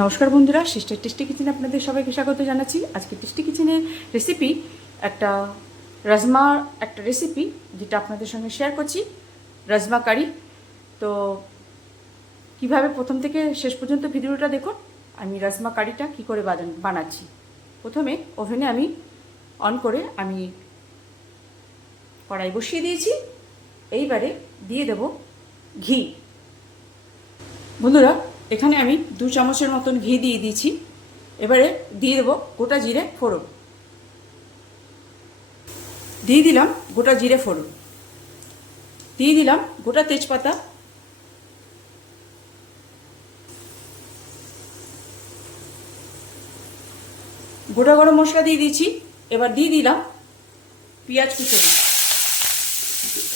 নমস্কার বন্ধুরা, sister tasty কিচেনে আপনাদের সবাইকে স্বাগত জানাচ্ছি। আজকে টেস্টি কিচেনের রেসিপি একটা একটা রেসিপি যেটা আপনাদের সঙ্গে শেয়ার করছি, রাজমা কারি। তো কিভাবে প্রথম থেকে শেষ পর্যন্ত ভিডিওটা দেখুন আমি রাজমা কারিটা কী করে বানাচ্ছি। প্রথমে ওভেনে আমি অন করে আমি কড়াই বসিয়ে দিয়েছি। এইবারে দিয়ে দেব ঘি। বন্ধুরা, এখানে আমি 2 চামচের মতন ঘি দিয়ে দিয়েছি। এবারে দিয়ে দেবো গোটা জিরে ফোড়ন। দিয়ে দিলাম গোটা জিরে ফোড়ন, দিয়ে দিলাম গোটা তেজপাতা, গোটা গরম মশলা দিয়ে দিয়েছি। এবার দিয়ে দিলাম পেঁয়াজ কুচি।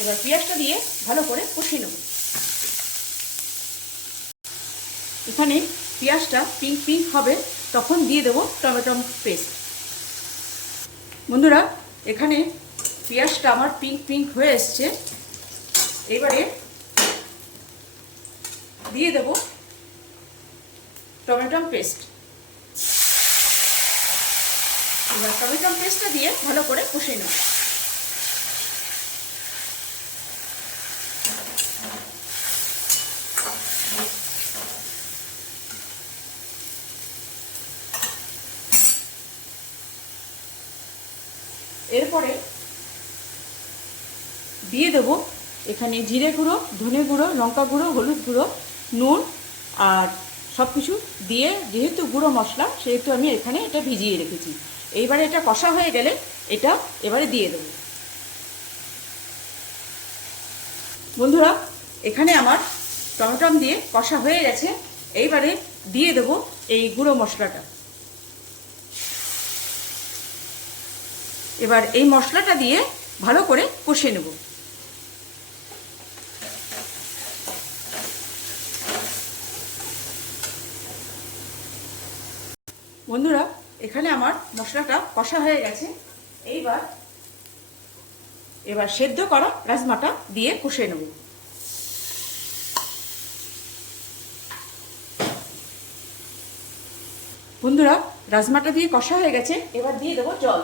এবার পেঁয়াজটা দিয়ে ভালো করে কষিয়ে নেব। এখানে পেঁয়াজটা পিঙ্ক পিঙ্ক হবে তখন দিয়ে দেবো টমেটো পেস্ট। বন্ধুরা, এখানে পেঁয়াজটা আমার পিঙ্ক পিঙ্ক হয়ে এসছে। এবারে দিয়ে দেব টমেটো পেস্ট। এবার টমেটো পেস্টটা দিয়ে ভালো করে কষিয়ে নেব। এরপরে দিয়ে দেবো এখানে জিরে গুঁড়ো, ধনে গুঁড়ো, লঙ্কা গুঁড়ো, হলুদ গুঁড়ো, নুন আর সব কিছু দিয়ে, যেহেতু গুঁড়ো মশলা সেহেতু আমি এখানে এটা ভিজিয়ে রেখেছি। এইবারে এটা কষা হয়ে গেলে এটা এবারে দিয়ে দেবো। বন্ধুরা, এখানে আমার টমেটো দিয়ে কষা হয়ে গেছে। এইবারে দিয়ে দেবো এই গুঁড়ো মশলাটা। এবার এই মশলাটা দিয়ে ভালো করে কষিয়ে নেব। বন্ধুরা, এখানে আমার মশলাটা কষা হয়ে গেছে। এবার সেদ্ধ করা রাজমাটা দিয়ে কষিয়ে নেব। বন্ধুরা, রাজমাটা দিয়ে কষা হয়ে গেছে। এবার দিয়ে দেবো জল।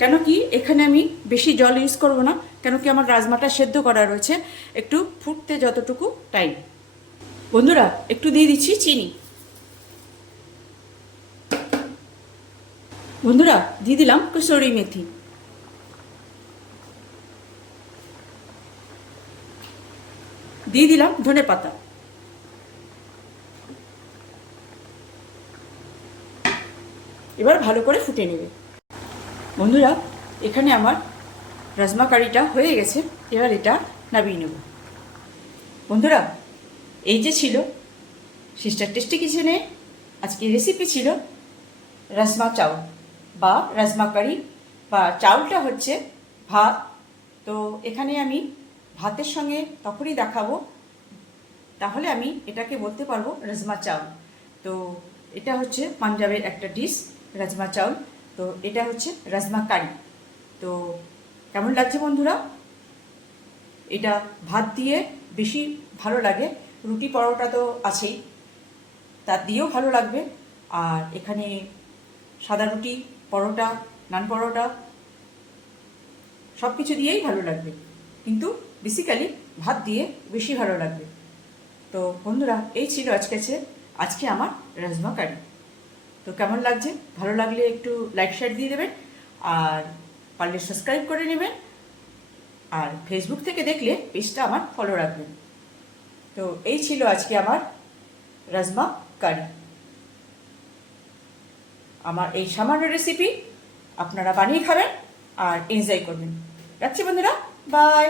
কেন কি এখানে আমি বেশি জল ইউজ করব না, কেন কি আমার রাজমাটা সেদ্ধ করা রয়েছে, একটু ফুটতে যতটুকু টাইম। বন্ধুরা, একটু দিয়ে দিচ্ছি চিনি। বন্ধুরা, দিয়ে দিলাম কসুরি মেথি। দিয়ে দিলাম ধনে পাতা। এবার ভালো করে ফুটে নেবে। বন্ধুরা, এখানে আমার রাজমা কারিটা হয়ে গেছে। এবার এটা নামিয়ে নেব। বন্ধুরা, এই যে ছিল সিস্টার টেস্টি কিচেনে আজকে রেসিপি ছিল রাজমা চাউল বা রাজমা কারি, বা চাউলটা হচ্ছে ভাত। তো এখানে আমি ভাতের সঙ্গে তখনই দেখাবো, তাহলে আমি এটাকে বলতে পারবো রাজমা চাউল। তো এটা হচ্ছে পাঞ্জাবের একটা ডিশ, রাজমা চাউল। তো এটা হচ্ছে রাজমা কারি। তো কেমন লাগছে বন্ধুরা? এটা ভাত দিয়ে বেশি ভালো লাগে, রুটি পরোটা তো আছেই, তা দিয়েও ভালো লাগবে। আর এখানে সাদা রুটি, পরোটা, নান পরোটা সব কিছু দিয়েই ভালো লাগবে, কিন্তু বেসিক্যালি ভাত দিয়ে বেশি ভালো লাগবে। তো বন্ধুরা, এই ছিল আজকে আমার রাজমা কারি। তো কেমন লাগছে? ভালো লাগলে একটু লাইক শেয়ার দিয়ে দেবেন, আর পারলে সাবস্ক্রাইব করে নেবেন, আর ফেসবুক থেকে দেখলে পেজটা আমার ফলো রাখবেন। তো এই ছিল আজকে আমার রাজমা কারি। আমার এই সামান্য রেসিপি আপনারা বানিয়ে খাবেন আর এনজয় করবেন। রাখছি বন্ধুরা, বাই।